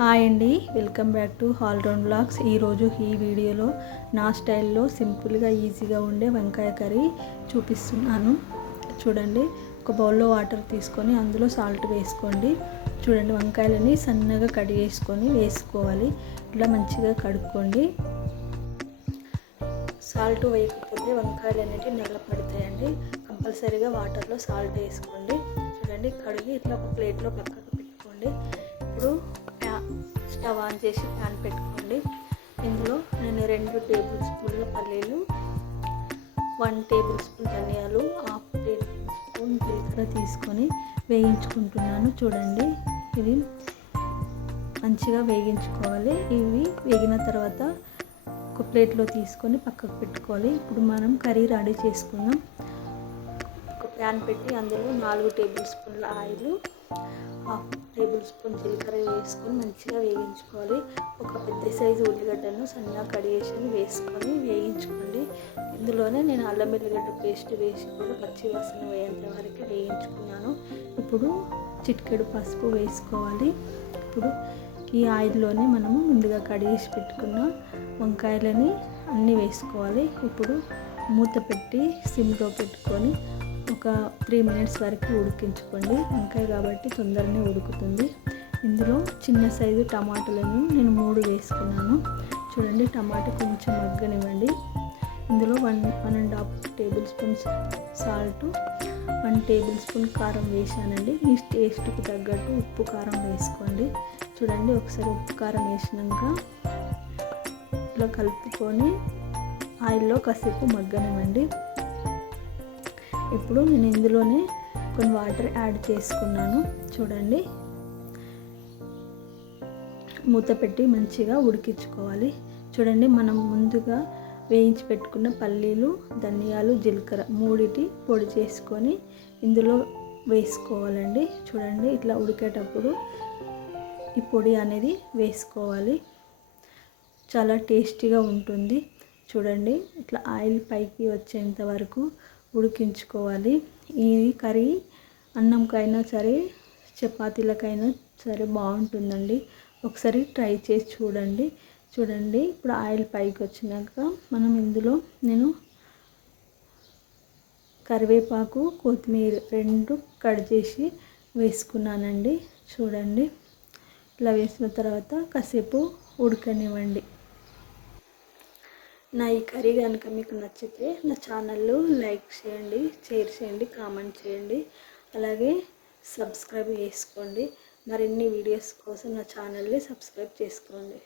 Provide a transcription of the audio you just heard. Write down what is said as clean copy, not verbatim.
Hi అండి, welcome back to all round vlogs. ఈరోజు ఈ వీడియోలో నా స్టైల్లో సింపుల్గా ఈజీగా ఉండే వంకాయ కర్రీ చూపిస్తున్నాను. చూడండి, ఒక బౌల్లో వాటర్ తీసుకొని అందులో సాల్ట్ వేసుకోండి. చూడండి, వంకాయలని సన్నగా కట్ చేసుకొని వేసుకోవాలి. ఇట్లా మంచిగా కడుక్కోండి. సాల్ట్ వేయకపోతే వంకాయలు అనేవి నల్లపడతాయండి. కంపల్సరీగా వాటర్లో సాల్ట్ వేసుకోండి. చూడండి, కడిగి ఇట్లా ఒక ప్లేట్లో పక్కకు పెట్టుకోండి. ఇప్పుడు స్టవ్ ఆన్ చేసి ప్యాన్ పెట్టుకోండి. ఇందులో నేను 2 టేబుల్ స్పూన్ల పల్లీలు, 1 టేబుల్ స్పూన్ ధనియాలు, 1/2 టేబుల్ స్పూన్ జీలకర్ర తీసుకొని వేయించుకుంటున్నాను. చూడండి, ఇవి మంచిగా వేగించుకోవాలి. ఇవి వేగిన తర్వాత ఒక ప్లేట్లో తీసుకొని పక్కకు పెట్టుకోవాలి. ఇప్పుడు మనం కర్రీ రెడీ చేసుకుందాం. ఒక ప్యాన్ పెట్టి అందులో 4 టేబుల్ స్పూన్ల ఆయిల్, 1/2 టేబుల్ స్పూన్ జీలకర్ర వేసుకొని మంచిగా వేయించుకోవాలి. ఒక పెద్ద సైజు ఉల్లిగడ్డను సన్నగా కడిగేసి వేసుకొని వేయించుకోండి. ఇందులోనే నేను అల్లం వెల్లిగడ్డ పేస్ట్ వేసి కూడా పచ్చి వాసన వేయేంత వరకు వేయించుకున్నాను. ఇప్పుడు చిటికెడు పసుపు వేసుకోవాలి. ఇప్పుడు ఈ ఆయిల్లోనే మనము ముందుగా కడిగేసి పెట్టుకున్న వంకాయలని అన్నీ వేసుకోవాలి. ఇప్పుడు మూత పెట్టి సిమ్లో పెట్టుకొని ఒక 3 మినిట్స్ వరకు ఉడికించుకోండి. వంకాయ కాబట్టి తొందరనే ఉడుకుతుంది. ఇందులో చిన్న సైజు టమాటాలను నేను 3 వేసుకున్నాను. చూడండి, టమాటా కొంచెం మగ్గనివ్వండి. ఇందులో 1.5 table spoons salt, 1 table spoon కారం వేసానండి. మీ టేస్ట్కి తగ్గట్టు ఉప్పు కారం వేసుకోండి. చూడండి, ఒకసారి ఉప్పు కారం వేసినాక ఇట్లా కలుపుకొని ఆయిల్లో కాసేపు మగ్గనివ్వండి. ఇప్పుడు నేను ఇందులోనే కొన్ని వాటర్ యాడ్ చేసుకున్నాను. చూడండి, మూత పెట్టి మంచిగా ఉడికించుకోవాలి. చూడండి, మనం ముందుగా వేయించి పెట్టుకున్న పల్లీలు, ధనియాలు, జీలకర్ర మూడిటి పొడి చేసుకొని ఇందులో వేసుకోవాలండి. చూడండి, ఇట్లా ఉడికేటప్పుడు ఈ పొడి అనేది వేసుకోవాలి. చాలా టేస్టీగా ఉంటుంది. చూడండి, ఇట్లా ఆయిల్ పైకి వచ్చేంత వరకు ఉడికించుకోవాలి. ఈ కర్రీ అన్నంకైనా సరే, చపాతీలకైనా సరే బాగుంటుందండి. ఒకసారి ట్రై చేసి చూడండి. చూడండి, ఇప్పుడు ఆయిల్ పైకి వచ్చినాక మనం ఇందులో నేను కరివేపాకు, కొత్తిమీర 2 కట్ చేసి వేసుకున్నానండి. చూడండి, ఇలా వేసిన తర్వాత కాసేపు ఉడకనివ్వండి. నా ఈ కర్రీ కనుక మీకు నచ్చితే నా ఛానల్లో లైక్ చేయండి, షేర్ చేయండి, కామెంట్ చేయండి. అలాగే సబ్స్క్రైబ్ చేసుకోండి. మరిన్ని వీడియోస్ కోసం నా ఛానల్ని సబ్స్క్రైబ్ చేసుకోండి.